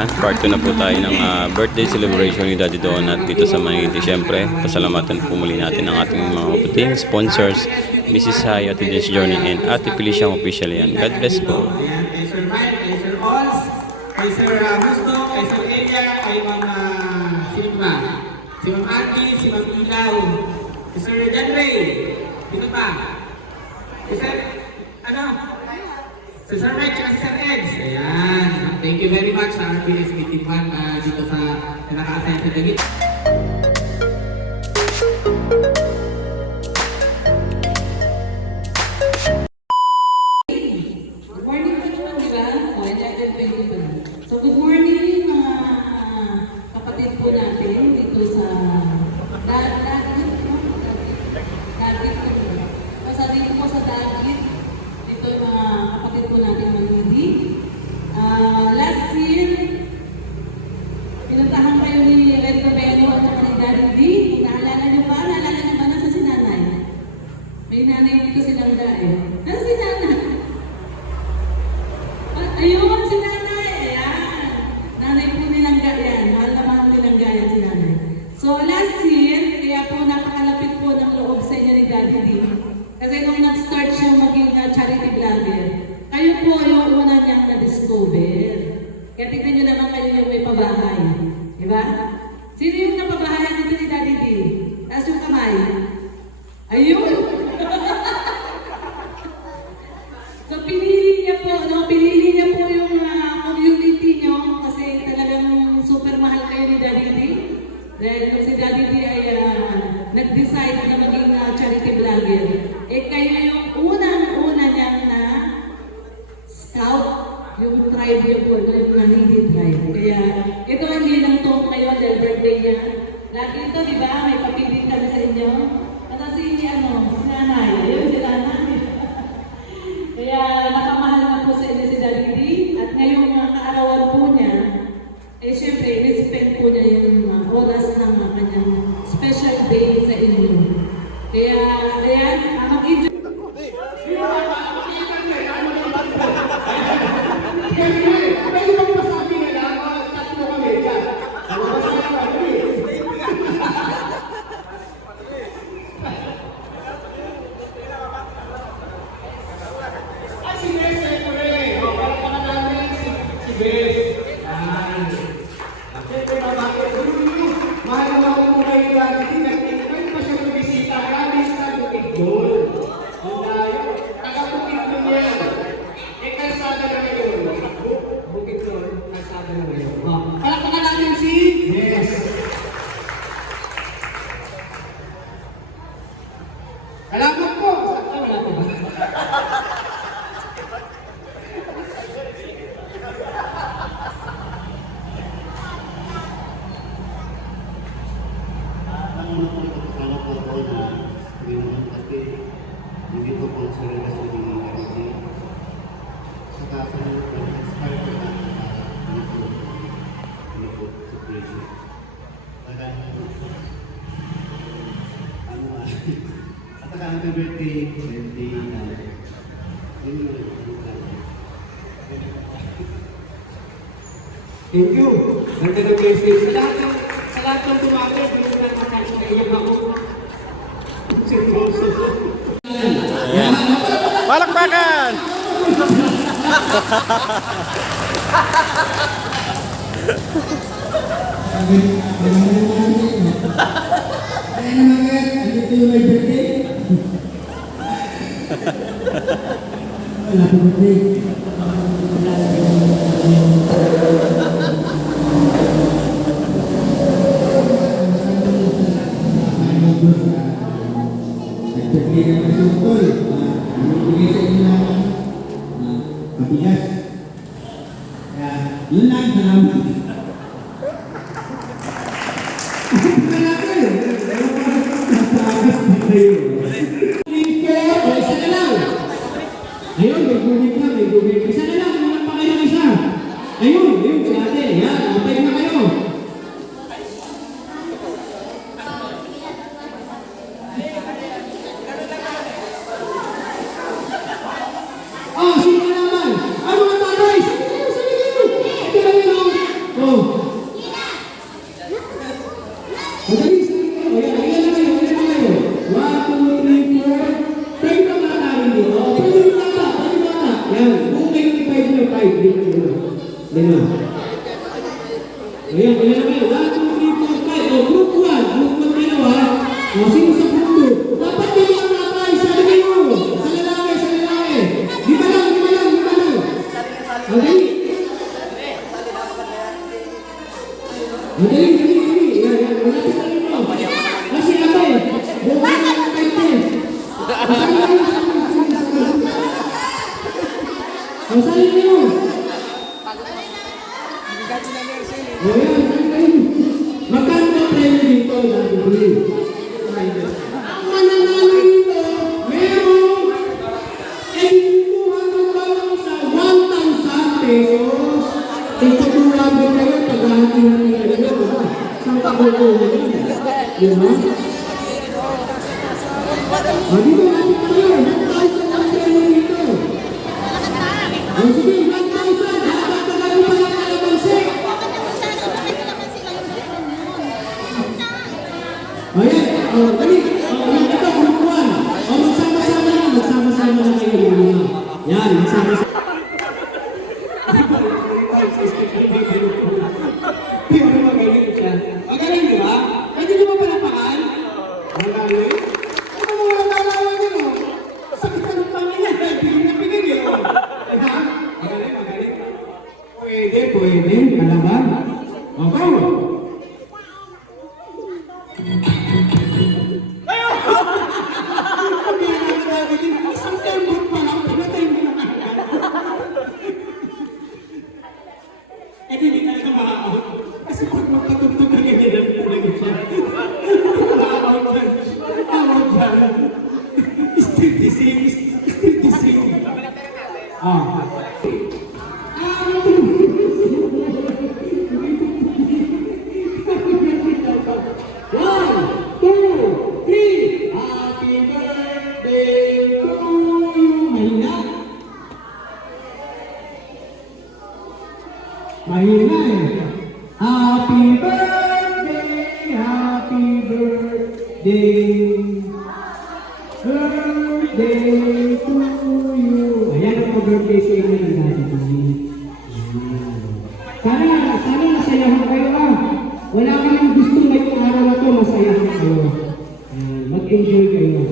pamilya, part 2 na po tayo ng birthday celebration ni Daddy Donut dito sa Manila. Siyempre, pasalamatan po muli natin ang ating mga mabuting sponsors, Mrs. Hay, Ate Jess Journey, and Ate Feliciang official yan. God bless po. Kay Sir Mike, kay Sir Ols, kay Sir Gusto, kay Sir Elia, kay Mama Silva, si Ma'am Angie, si Ma'am Ilaw, si Sir John Ray, dito pa. Si Sir, si Sir Mike, at si Sir Eds. Ayan. Thank you very much sa ating meeting man dito sa nakaka-assign sa Dagit. Good morning po naman, di ba? O, 11:20 pa. So, good morning mga kapatid po natin dito sa Dagit. Dagit po. So, dito po sa Dagit. Ito yung mga kapatid po natin manili. Last year, pinuntahan kayo ni Red Romero at saka ni Daddy D. Kung naalala niyo ba? Naalala niyo ba nasa si nanay? May nanay dito silang eh. Nasa si nanay? Ayun, si nanay. Ayan. Nanay po nilangga yan. Mahal na mahal nilangga yan si nanay. So last year, kaya po napakalapit po ng loob sa inyo ni Daddy D. Kasi nung nag-start siya maging charity vlogger, kayo po yung una niyang na-discover. Kaya tignan nyo naman kayo yung may pabahay. Diba? Sino yung napabahayan dito ni Daddy D? Taas yung kamay. Ayun! So pinili niya po, no? Pinili niya po yung community niyo kasi talagang super mahal kayo ni Daddy D. Dahil kung si Daddy D ay nag-decide na maging charity vlogger, eh kayo yung unang-una niyang na scout yung tribe niyo po, yung Manili tribe. Kaya ito hindi lang to kayo dahil birthday niya. Lagi ito, di ba? May papili kami sa inyo. At si nanay. Ayun, si nanay. Kaya nakamahal na po sa inyo si Daddy D. At ngayong kaarawan po niya, eh syempre, respect po niya yung oras ng kanyang special day sa inyo. Kaya, ayan, mag-enjoy. Palakpakan natin si Yes. Salamat po. Wala po ba? Salamat po po na kasi hindi po po sa relasyon ng mga kasi saka sa inspire ko na ano po sa presyo. Kaya at saka happy birthday na Thank you. Ganda ng message. Sa lahat ng tumawag, gusto na naman sa ilang ako. Seryoso. Palakpakan! Yun lang, salamat. Ayun, may gumit na, may gumit. Isa na lang, naman pa kayo isa. Ayun, yun, si ate. Yan, okay na kayo. Oh, sino naman? Ang mga tatay, sabi kayo. Ito na yun, Lima. Ayan, ayan na kayo. 1, 2, 3, 4, 5. O, group 1. Group 1 kayo ha. O, sino sa group 2? Dapat dito ang tatay. Sabi kayo. Sa lalaki, sa lalaki. Di ba lang, di ba lang, di ba lang. Okay? Madali, dali, dali. Yan, yan. Malapit na rin mo. Kasi ate, buka na ang kaite. Ang sali niyo. Ayan, ayan. Magkano ang premyo dito, Daddy B? Ang mananalo dito, merong 200 bawang sa 1,000 pesos. Ito 200 kayo, paghahatihan nila nyo, diba? Saan pagkukuha nyo? Diba? Dito natin kayo, 1,000 ang premyo dito. Sige, 1,000. Dapat tagalo pa lang kalabansik. Ayan, dali. Ito, kumukuhan. Magsama-sama lang. Magsama-sama lang kayo. Yan, magsama-sama. Pero magaling siya. Magaling, di ba? Pwede di ba palapakan? Magaling? Ano mo wala lalawa niya, no? Sakit ka ng pangin niya. Bigyan na bigyan niya, no? Diba? Magaling, magaling. Pwede, pwede. Kalaban. Okay. Isang tembot pa lang, pinatay mo na kagad. Eh, hindi talaga makakahot. Kasi pag magpatugtog na ganyan, nalagay siya. Makakahot dyan. Makakahot dyan. Still the same. Still the same. One, two, three. Happy birthday to you. Mahina eh. Happy birthday, happy birthday. Birthday to you. Ayan ang birthday sa inyo ng Daddy. Sana masayahan kayo ah. Wala kang gusto ngayong araw na to, masayahan kayo. Mag-enjoy kayo.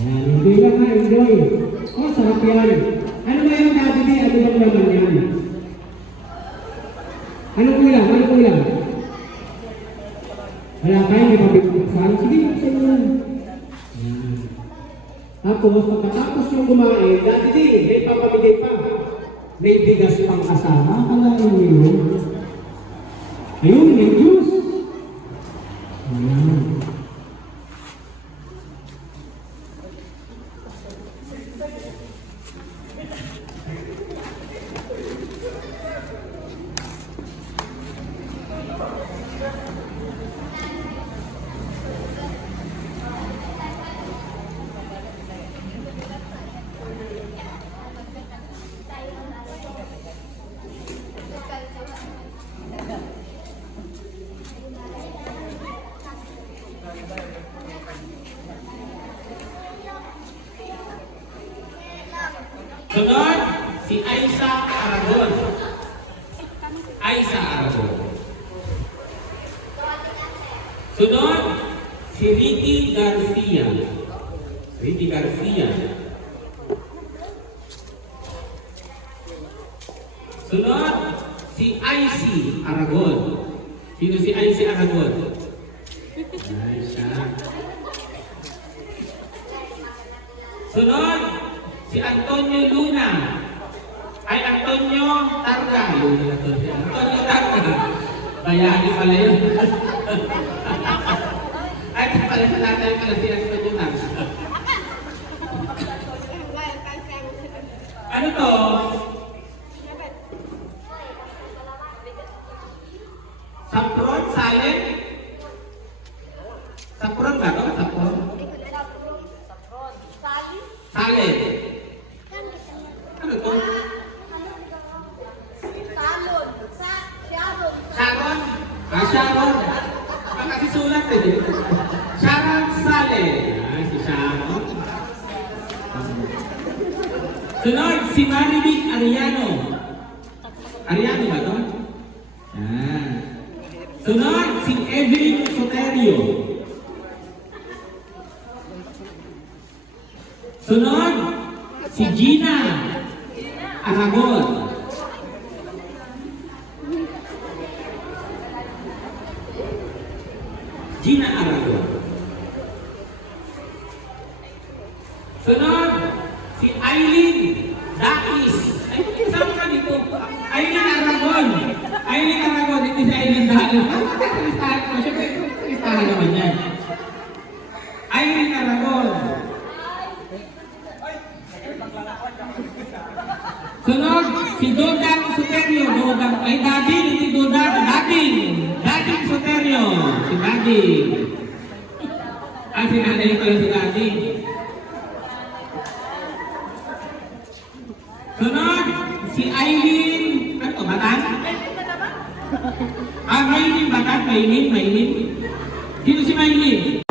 Ayan, enjoy lang ha, enjoy. Oh, sarap yan. Ano ba yung Daddy D? Ano bang naman yan? Anong ulam? Anong ulam? Wala kayo, may pabigpasan. Sige, buksan mo lang. Tapos, pagkatapos yung kumain, Daddy D, may papamigay pa. May bigas pang kasama. Kalain niyo yun. Ayun, may juice. Ayan. Sunod, si Aiza Aragon. Aiza Aragon. Sunod, si Ricky Garcia. Ricky Garcia. Sunod, si Aizy Aragon. Sino si Aizy Aragon? Aiza. Sunod, si Antonio Luna. Ay, Antonio Targa. Luna to siya. Antonio Targa. Bayani pala yun. Ay, pala sa natin pala si Antonio Targa. Ano to? Sapron? Salen? Sapron ba to? Sapron? Salen. Ano to? Sharon? Ah, Sharon. Kasi sulat eh. Sharon Salen. Ah, si Sharon. Sunod, si Marivic Ariano. Ariano ba ito? Yan. Sunod, si Evelyn Soterio. Sunod, si Gina Aragon. Gina Aragon. Sunod, si Aileen Dakis. Ay, kasama ka dito. Aileen Aragon. Aileen Aragon, hindi si Aileen Dakis. Listahan ko. Siyempre, listahan naman yan. Aileen Aragon. Sunod, si Dodang Soterio. Dodang, ay Dading, hindi Dodang. Dading. Dading Soterio. Si Dading. Ay, sinanay ko si Dading. Sunod, si Aileen, ano to, Batan? Maylin Batan, Maylin. Sino si Maylin?